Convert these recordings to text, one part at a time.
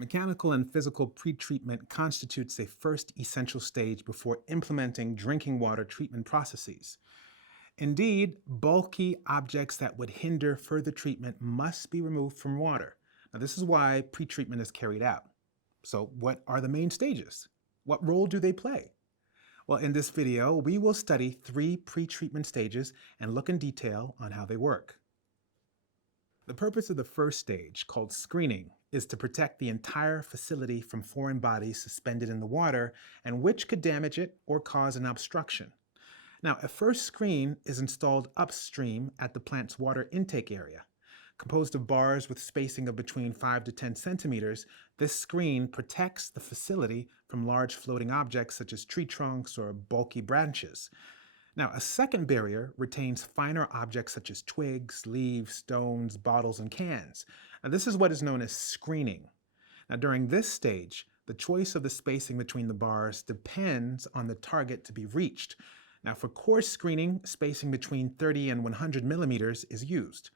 Mechanical and physical pretreatment constitutes a first essential stage before implementing drinking water treatment processes. Indeed, bulky objects that would hinder further treatment must be removed from water. Now, this is why pretreatment is carried out. So, what are the main stages? What role do they play? Well, in this video, we will study 3 pretreatment stages and look in detail on how they work. The purpose of the first stage, called screening, is to protect the entire facility from foreign bodies suspended in the water and which could damage it or cause an obstruction. Now, a first screen is installed upstream at the plant's water intake area. Composed of bars with spacing of between 5 to 10 centimeters, this screen protects the facility from large floating objects such as tree trunks or bulky branches. Now, a second barrier retains finer objects such as twigs, leaves, stones, bottles, and cans. Now, this is what is known as screening. Now, during this stage, the choice of the spacing between the bars depends on the target to be reached. Now, for coarse screening, spacing between 30 and 100 millimeters is used.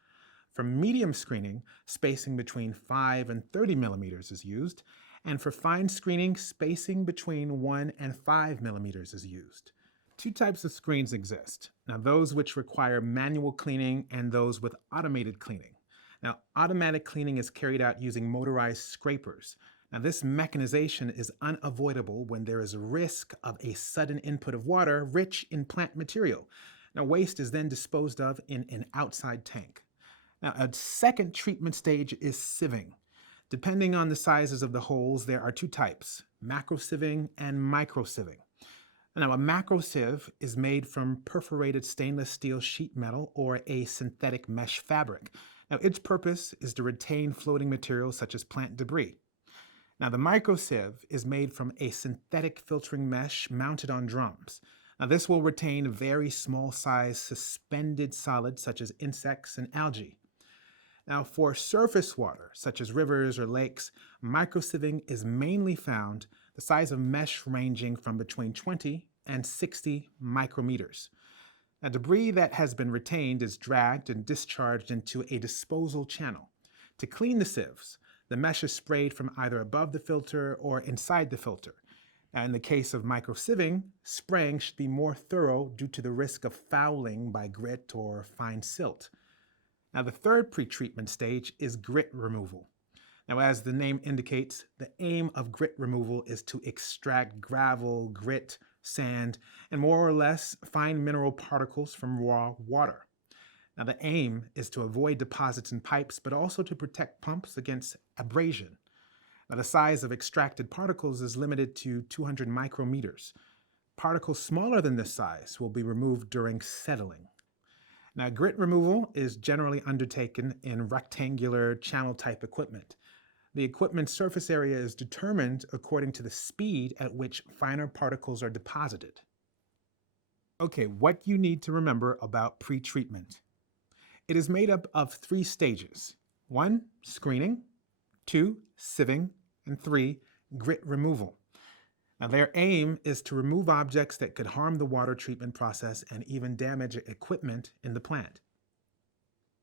For medium screening, spacing between 5 and 30 millimeters is used. And for fine screening, spacing between 1 and 5 millimeters is used. 2 types of screens exist. Now, those which require manual cleaning and those with automated cleaning. Now, automatic cleaning is carried out using motorized scrapers. Now, this mechanization is unavoidable when there is a risk of a sudden input of water rich in plant material. Now, waste is then disposed of in an outside tank. Now, a second treatment stage is sieving. Depending on the sizes of the holes, there are 2 types, macro sieving and micro sieving. Now, a macro sieve is made from perforated stainless steel sheet metal or a synthetic mesh fabric. Now, its purpose is to retain floating materials such as plant debris. Now, the micro sieve is made from a synthetic filtering mesh mounted on drums. Now, this will retain very small size suspended solids such as insects and algae. Now, for surface water, such as rivers or lakes, microsieving is mainly found the size of mesh ranging from between 20 and 60 micrometers. Now, debris that has been retained is dragged and discharged into a disposal channel. To clean the sieves, the mesh is sprayed from either above the filter or inside the filter. Now, in the case of microsieving, spraying should be more thorough due to the risk of fouling by grit or fine silt. Now, the third pretreatment stage is grit removal. Now, as the name indicates, the aim of grit removal is to extract gravel, grit, sand, and more or less fine mineral particles from raw water. Now, the aim is to avoid deposits in pipes, but also to protect pumps against abrasion. Now, the size of extracted particles is limited to 200 micrometers. Particles smaller than this size will be removed during settling. Now, grit removal is generally undertaken in rectangular channel-type equipment. The equipment's surface area is determined according to the speed at which finer particles are deposited. Okay, what you need to remember about pretreatment. It is made up of 3 stages. 1, screening, 2, sieving, and 3, grit removal. Now, their aim is to remove objects that could harm the water treatment process and even damage equipment in the plant.